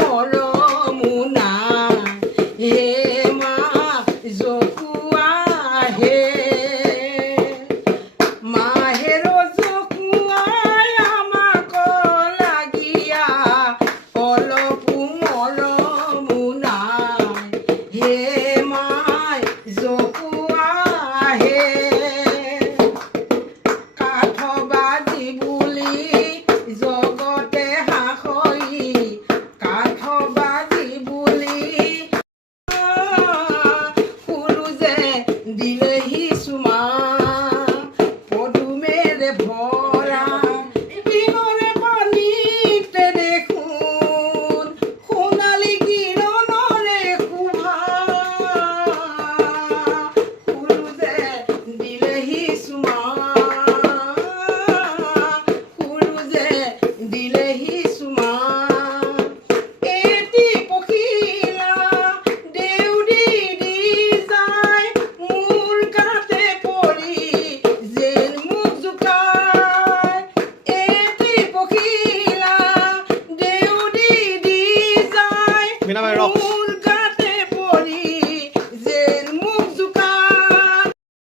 মৰমুনা হে মা জকুৱা হে মাহেৰ জকুৱাই আমাক লাগীয়া অলপো মৰমুনা হে মাই জকুৱা হে কাঠ বাজি বুলি জগতে হাঁহৰি কাঠ বাজি বুলি ফুলো যে দিলেহি চুমা পদুমেৰে ভৰা বিনৰে পানীতে দেখোন সোণালী কিৰণৰে শোভা ফুলো যে দিলেহি চুমা ফুলো যে দিলেহি চুমা এটি পখিলা দেউৰী দি যায় মোৰ গাতে পৰি যেন মোক জোকায় এটি পখিলা দেউৰী দি যায় মোৰ